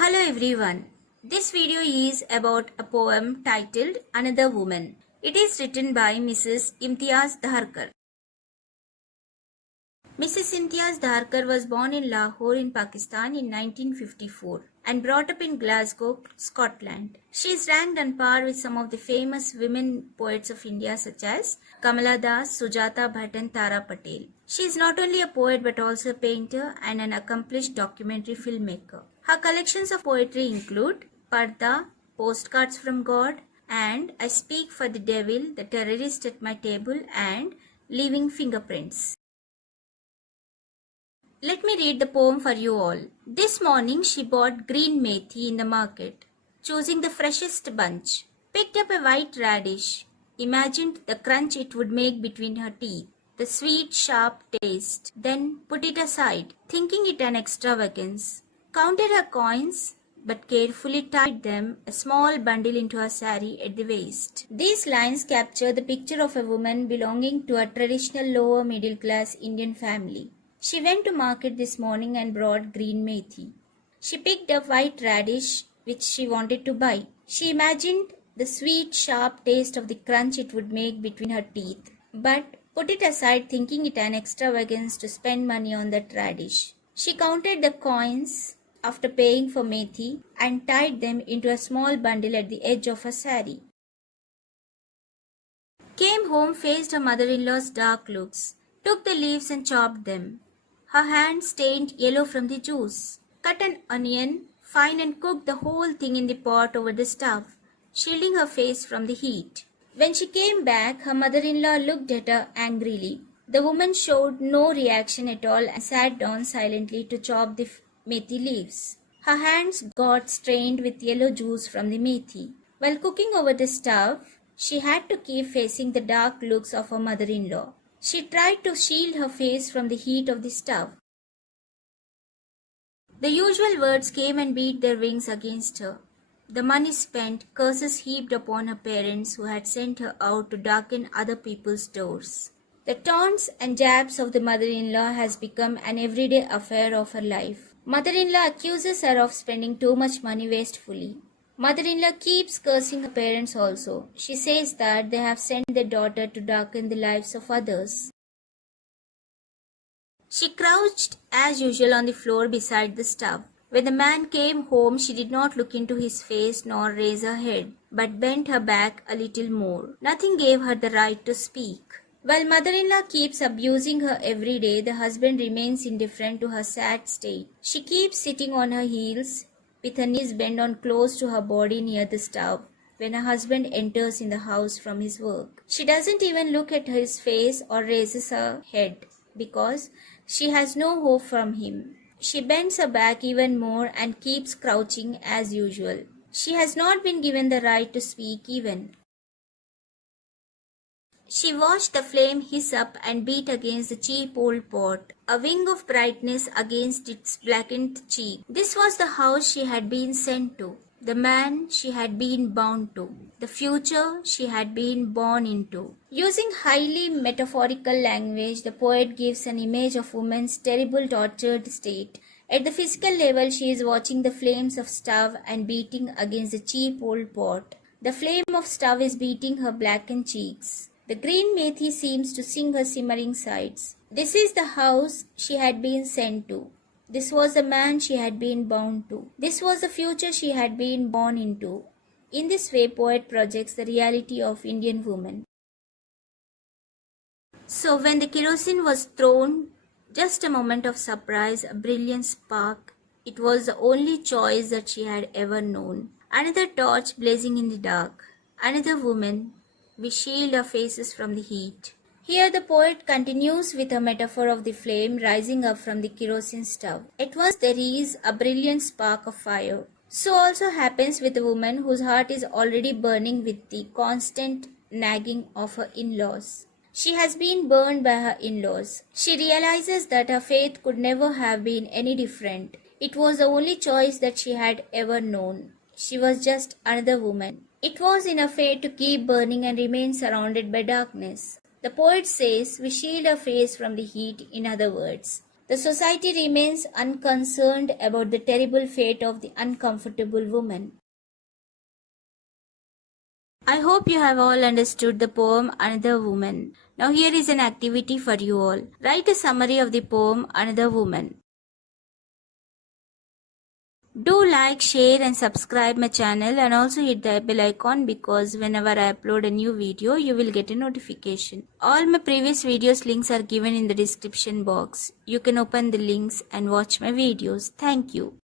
Hello everyone. This video is about a poem titled Another Woman. It is written by Mrs. Imtiaz Dharkar. Mrs. Imtiaz Dharkar was born in Lahore in Pakistan in 1954 and brought up in Glasgow, Scotland. She is ranked on par with some of the famous women poets of India such as Kamala Das, Sujata Bhatt and Tara Patel. She is not only a poet but also a painter and an accomplished documentary filmmaker. Her collections of poetry include Parda, Postcards from God, and I Speak for the Devil, The Terrorist at My Table, and Leaving Fingerprints. Let me read the poem for you all. This morning she bought green methi in the market, choosing the freshest bunch. Picked up a white radish, imagined the crunch it would make between her teeth, the sweet, sharp taste, then put it aside, thinking it an extravagance. Counted her coins, but carefully tied them, a small bundle, into her sari at the waist. These lines capture the picture of a woman belonging to a traditional lower middle class Indian family. She went to market this morning and brought green methi. She picked up white radish, which she wanted to buy. She imagined the sweet, sharp taste of the crunch it would make between her teeth, but put it aside, thinking it an extravagance to spend money on that radish. She counted the coins after paying for methi and tied them into a small bundle at the edge of her sari. Came home, faced her mother-in-law's dark looks, took the leaves and chopped them. Her hands stained yellow from the juice. Cut an onion fine and cooked the whole thing in the pot over the stove, shielding her face from the heat. When she came back, her mother-in-law looked at her angrily. The woman showed no reaction at all and sat down silently to chop the methi leaves. Her hands got stained with yellow juice from the methi. While cooking over the stove, she had to keep facing the dark looks of her mother-in-law. She tried to shield her face from the heat of the stove. The usual words came and beat their wings against her. The money spent, curses heaped upon her parents who had sent her out to darken other people's doors. The taunts and jabs of the mother-in-law has become an everyday affair of her life. Mother-in-law accuses her of spending too much money wastefully. Mother-in-law keeps cursing her parents also. She says that they have sent their daughter to darken the lives of others. She crouched as usual on the floor beside the stove. When the man came home, she did not look into his face nor raise her head, but bent her back a little more. Nothing gave her the right to speak. While mother-in-law keeps abusing her every day, the husband remains indifferent to her sad state. She keeps sitting on her heels, with her knees bent on close to her body near the stove, when her husband enters in the house from his work. She doesn't even look at his face or raises her head, because she has no hope from him. She bends her back even more and keeps crouching as usual. She has not been given the right to speak even. She watched the flame hiss up and beat against the cheap old pot, a wing of brightness against its blackened cheek. This was the house she had been sent to, the man she had been bound to, the future she had been born into. Using highly metaphorical language, the poet gives an image of woman's terrible tortured state. At the physical level, she is watching the flames of stove and beating against the cheap old pot. The flame of stove is beating her blackened cheeks. The green methi seems to sing her simmering sides. This is the house she had been sent to. This was the man she had been bound to. This was the future she had been born into. In this way, poet projects the reality of Indian woman. So when the kerosene was thrown, just a moment of surprise, a brilliant spark. It was the only choice that she had ever known. Another torch blazing in the dark. Another woman. We shield our faces from the heat. Here the poet continues with a metaphor of the flame rising up from the kerosene stove. At once there is a brilliant spark of fire. So also happens with a woman whose heart is already burning with the constant nagging of her in-laws. She has been burned by her in-laws. She realizes that her faith could never have been any different. It was the only choice that she had ever known. She was just another woman. It was in her fate to keep burning and remain surrounded by darkness. The poet says we shield our face from the heat, in other words. The society remains unconcerned about the terrible fate of the uncomfortable woman. I hope you have all understood the poem Another Woman. Now here is an activity for you all. Write a summary of the poem Another Woman. Do like, share and subscribe my channel and also hit the bell icon because whenever I upload a new video, you will get a notification. All my previous videos links are given in the description box. You can open the links and watch my videos. Thank you.